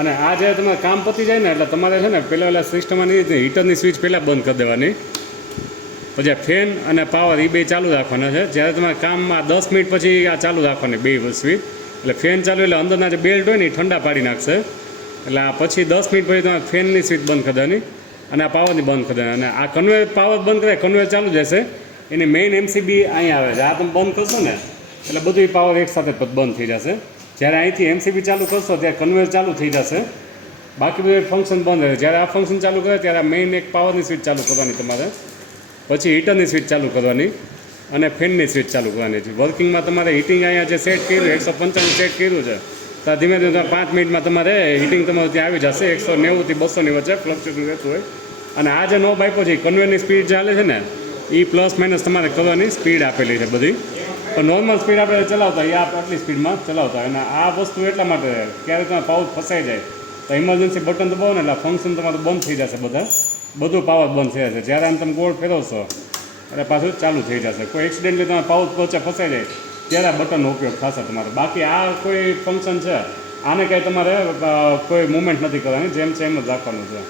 અને આ જે તમારે કામ પતી જાય ને એટલે તમારે છે ને પહેલાં સિસ્ટમની હીટરની સ્વિચ પહેલાં બંધ કરી દેવાની, પછી ફેન અને પાવર એ બે ચાલુ રાખવાના છે. જ્યારે તમારે કામમાં 10 મિનિટ પછી આ ચાલુ રાખવાની બે સ્વિચ, એટલે ફેન ચાલુ એટલે અંદરના જે બેલ્ટ હોય ને એ ઠંડા પાડી નાખશે. એટલે આ પછી 10 મિનિટ પછી તમારે ફેનની સ્વિચ બંધ કરી દેવાની અને આ પાવરની બંધ કરી દેવાની. અને આ કન્વેયર પાવર બંધ કરે કન્વેયર ચાલુ જશે. એની મેઇન એમસીબી અહીંયા આવે છે. આ તમે બંધ કરશો ને એટલે બધું પાવર એકસાથે બંધ થઈ જશે. જ્યારે અહીંથી એમસીબી ચાલુ કરશો ત્યારે કન્વેયર ચાલુ થઈ જશે, બાકી બધું ફંક્શન બંધ રહે. જ્યારે આ ફંક્શન ચાલુ કરે ત્યારે આ મેઇન એક પાવરની સ્વિચ ચાલુ કરવાની તમારે, પછી હીટરની સ્વિચ ચાલુ કરવાની અને ફેનની સ્વિચ ચાલુ કરવાની છે. વર્કિંગમાં તમારે હીટિંગ અહીંયા જે સેટ કર્યું 195 સેટ કર્યું છે, તો ધીમે ધીમે 5 મિનિટમાં તમારે હીટિંગ તમારું ત્યાં આવી જશે. 190 થી 200ની વચ્ચે ફ્લક્ચ્યુએશન રહેતું હોય. અને આ જે નોબ આપ્યો છે કન્વેયરની સ્પીડ ચાલે છે ને એ પ્લસ માઇનસ તમારે કરવાની સ્પીડ આપેલી છે બધી. પણ નોર્મલ સ્પીડ આપણે ચલાવતા એ આટલી સ્પીડમાં ચલાવતા. અને આ વસ્તુ એટલા માટે ક્યારેક તમારે પાવર ફસાઈ જાય તો ઇમરજન્સી બટન દબાવો ને એટલે ફંક્શન તમારું બંધ થઈ જશે, બધું પાવર બંધ થઈ જશે. જ્યારે આમ તમે ગોળ ફેરવશો એટલે પાછું ચાલુ થઈ જશે. કોઈ એક્સિડેન્ટલી તમારે પાવર વચ્ચે ફસાઈ જાય ત્યારે આ બટનનો ઉપયોગ થશે તમારે. બાકી આ કોઈ ફંક્શન છે આને કાંઈ તમારે કોઈ મુવમેન્ટ નથી કરવાની, જેમ છે એમ જ રાખવાનું છે.